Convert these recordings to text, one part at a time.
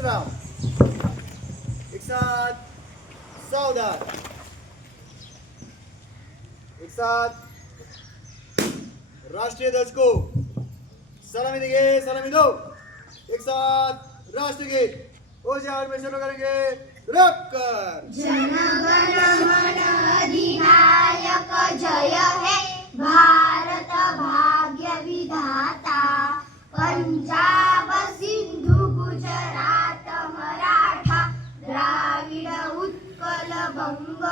विश्राम। एक साथ सावधान। एक साथ राष्ट्रीय ध्वज को सलामी देंगे, सलामी दो। एक साथ राष्ट्रगीत ओजार में शुरू करेंगे। रखकर जन गण मन अधिनायक जय हे भारत भाग्य विधाता। पंजाब सिंधु गुजरात मराठा द्राविड उत्कल बंग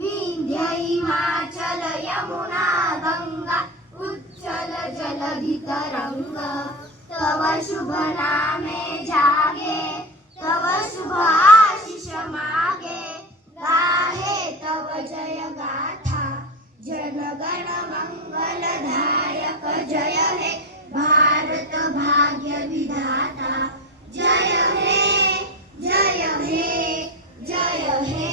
विंध्य हिमाचल यमुना गंगा उच्चल जलधि तरंग। तव शुभ नामे जागे तव शुभ आशीष मागे गाहे तव जय गाथा। जन गण मंगल दायक जय हे भारत भाग्य विधाता। जय हे जय हे जय हे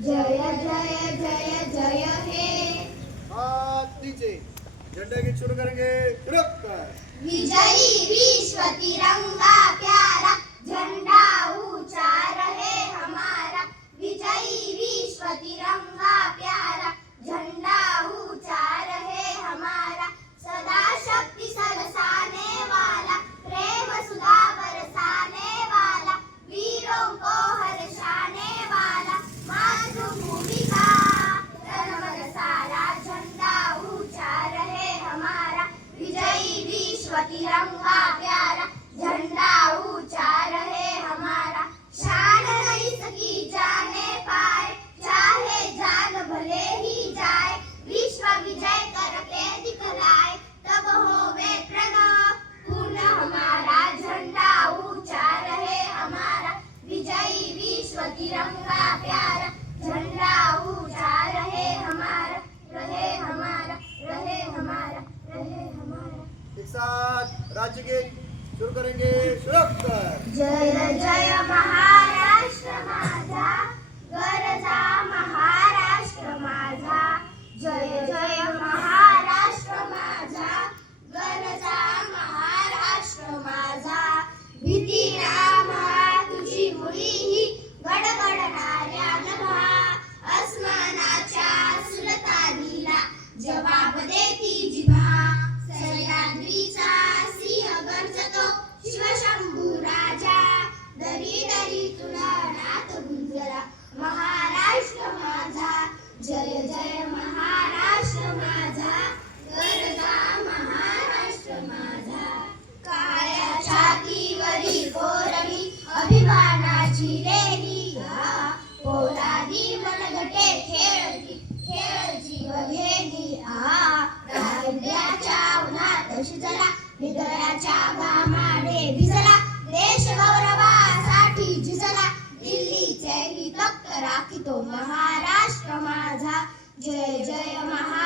जय जय जय जय हे। हाथ नीचे, झंडा गीत शुरू करेंगे। रखकर विजयी विश्व तिरंगा प्यारा झंडा ऊंचा रहे हमारा। विजयी विश्व तिरंगा प्यारा झंडा ऊंचा रहे हमारा। सदा शक्ति सरसाने वाला प्रेम सुधा बरसाने वाला वीरों को हर्षाने वाला मातृभूमि का तन मन सारा झंडा ऊंचा रहे हमारा। विजयी विश्व तिरंगा प्यारा झंडा ऊंचा रहे हमारा। शान नहीं सकी जाने पाए चाहे जान भले ही जाए। विश्व विजय करके दिखलाए तब होवे प्रणव पूर्ण हमारा। झंडा ऊंचा रहे हमारा। विजयी विश्व तिरंगा प्यारा झंडा ऊंचा रहे हमारा। रहे हमारा रहे हमारा रहे हमारा। एक साथ राज्य गीत शुरू करेंगे। रखकर जय जय महाराष्ट्र माझा गरजा महाराष्ट्र माझा। जय जय महाराष्ट्र माझा गरजा महाराष्ट्र माझा। भीती नामा तुझी मुळी ही गडगडणाऱ्या नभा। अस्मानाच्या सुलतानीला जवाब देती जिभा। सह्याद्रीचा सिंह गरजतो शिवशंभू राजा। दरी दरी तुला नाथ गुंजला महाराष्ट्र माझा। जय जय महाराष्ट्र माझा गरजा महाराष्ट्र माझा। काळ्या छातीवरी कोरली अभिमानाची लेली गा। पोलादी मनगटे खेळती खेळ जीव घेली आ। दारिद्र्याच्या उन्हात शिजला हृदयाच्या घामाने भिजला। देश गौरवासाठी झिजला दिल्लीचे ही तख्त राखितो महाराष्ट्र माझा। जय जय महाराष्ट्र